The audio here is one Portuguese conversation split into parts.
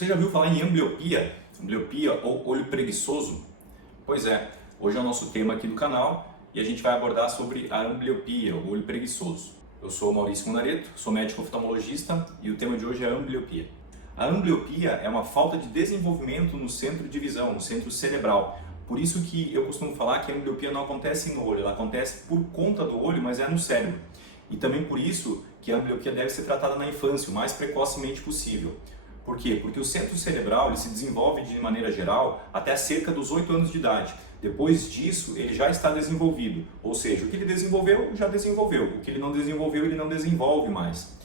Você já ouviu falar em ambliopia? Ambliopia ou olho preguiçoso? Pois é, hoje é o nosso tema aqui do canal e a gente vai abordar sobre a ambliopia, o olho preguiçoso. Eu sou Maurício Munareto, sou médico oftalmologista e o tema de hoje é a ambliopia. A ambliopia é uma falta de desenvolvimento no centro de visão, no centro cerebral. Por isso que eu costumo falar que a ambliopia não acontece no olho, ela acontece por conta do olho, mas é no cérebro. E também por isso que a ambliopia deve ser tratada na infância, o mais precocemente possível. Por quê? Porque o centro cerebral ele se desenvolve de maneira geral até cerca dos 8 anos de idade. Depois disso, ele já está desenvolvido. Ou seja, o que ele desenvolveu, já desenvolveu. O que ele não desenvolveu, ele não desenvolve mais.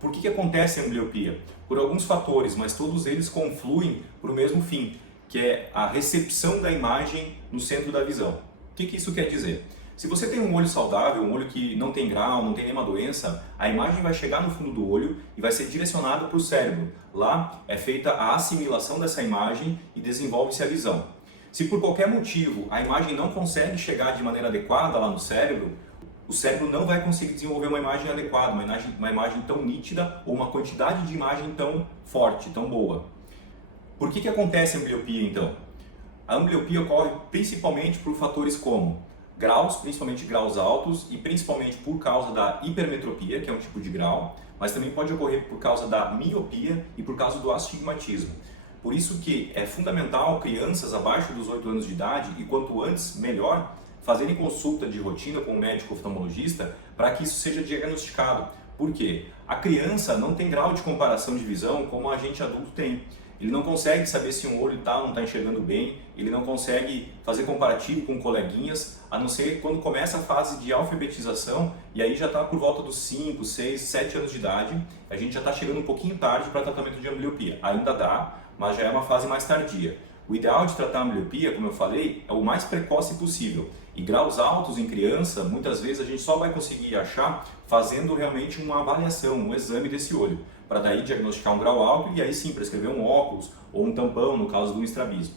Por que acontece a ambliopia? Por alguns fatores, mas todos eles confluem para o mesmo fim, que é a recepção da imagem no centro da visão. O que isso quer dizer? Se você tem um olho saudável, um olho que não tem grau, não tem nenhuma doença, a imagem vai chegar no fundo do olho e vai ser direcionada para o cérebro. Lá é feita a assimilação dessa imagem e desenvolve-se a visão. Se por qualquer motivo a imagem não consegue chegar de maneira adequada lá no cérebro, o cérebro não vai conseguir desenvolver uma imagem adequada, uma imagem tão nítida ou uma quantidade de imagem tão forte, tão boa. Por que acontece a ambliopia então? A ambliopia ocorre principalmente por fatores como graus, principalmente graus altos e principalmente por causa da hipermetropia, que é um tipo de grau, mas também pode ocorrer por causa da miopia e por causa do astigmatismo. Por isso que é fundamental crianças abaixo dos 8 anos de idade, e quanto antes melhor, fazerem consulta de rotina com o médico oftalmologista para que isso seja diagnosticado. Por quê? A criança não tem grau de comparação de visão como a gente adulto tem. Ele não consegue saber se um olho está ou não está enxergando bem, ele não consegue fazer comparativo com coleguinhas, a não ser quando começa a fase de alfabetização, e aí já está por volta dos 5, 6, 7 anos de idade, a gente já está chegando um pouquinho tarde para tratamento de ambliopia. Ainda dá, mas já é uma fase mais tardia. O ideal de tratar a ambliopia, como eu falei, é o mais precoce possível. E graus altos em criança, muitas vezes a gente só vai conseguir achar fazendo realmente uma avaliação, um exame desse olho, para daí diagnosticar um grau alto e aí sim prescrever um óculos ou um tampão no caso do estrabismo.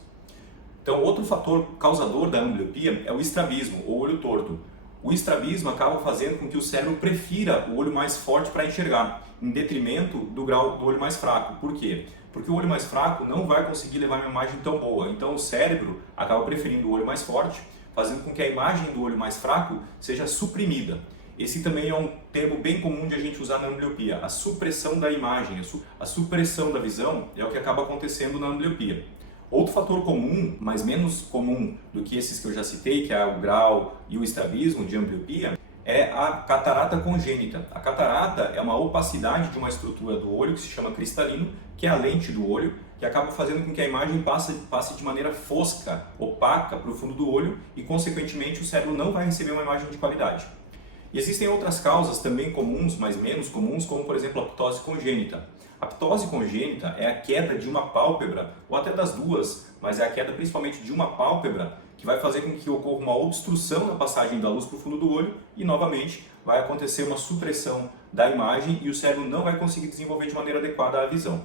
Então, outro fator causador da ambliopia é o estrabismo, ou olho torto. O estrabismo acaba fazendo com que o cérebro prefira o olho mais forte para enxergar, em detrimento do grau do olho mais fraco. Por quê? Porque o olho mais fraco não vai conseguir levar uma imagem tão boa. Então o cérebro acaba preferindo o olho mais forte, fazendo com que a imagem do olho mais fraco seja suprimida. Esse também é um termo bem comum de a gente usar na ambliopia, a supressão da imagem, a supressão da visão é o que acaba acontecendo na ambliopia. Outro fator comum, mas menos comum do que esses que eu já citei, que é o grau e o estrabismo de ambliopia, é a catarata congênita. A catarata é uma opacidade de uma estrutura do olho que se chama cristalino, que é a lente do olho, que acaba fazendo com que a imagem passe de maneira fosca, opaca para o fundo do olho e, consequentemente, o cérebro não vai receber uma imagem de qualidade. E existem outras causas também comuns, mas menos comuns, como por exemplo a ptose congênita. A ptose congênita é a queda de uma pálpebra, ou até das duas, mas é a queda principalmente de uma pálpebra, que vai fazer com que ocorra uma obstrução na passagem da luz para o fundo do olho e, novamente, vai acontecer uma supressão da imagem e o cérebro não vai conseguir desenvolver de maneira adequada a visão.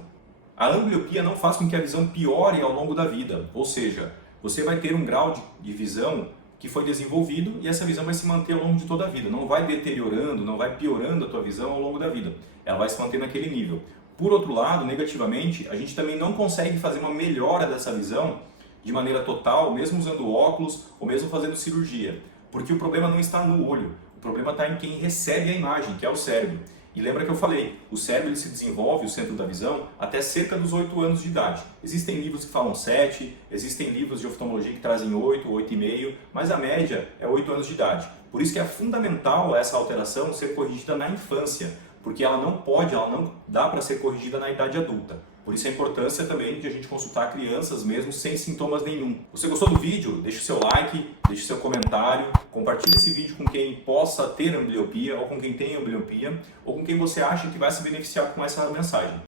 A ambliopia não faz com que a visão piore ao longo da vida, ou seja, você vai ter um grau de visão que foi desenvolvido e essa visão vai se manter ao longo de toda a vida. Não vai deteriorando, não vai piorando a tua visão ao longo da vida. Ela vai se manter naquele nível. Por outro lado, negativamente, a gente também não consegue fazer uma melhora dessa visão de maneira total, mesmo usando óculos ou mesmo fazendo cirurgia. Porque o problema não está no olho, o problema está em quem recebe a imagem, que é o cérebro. E lembra que eu falei, o cérebro ele se desenvolve, o centro da visão, até cerca dos 8 anos de idade. Existem livros que falam 7, existem livros de oftalmologia que trazem 8, 8,5, mas a média é 8 anos de idade. Por isso que é fundamental essa alteração ser corrigida na infância, porque ela não dá para ser corrigida na idade adulta. Por isso a importância também de a gente consultar crianças mesmo sem sintomas nenhum. Você gostou do vídeo? Deixe o seu like, deixe o seu comentário, compartilhe esse vídeo com quem possa ter ambliopia ou com quem tem ambliopia ou com quem você acha que vai se beneficiar com essa mensagem.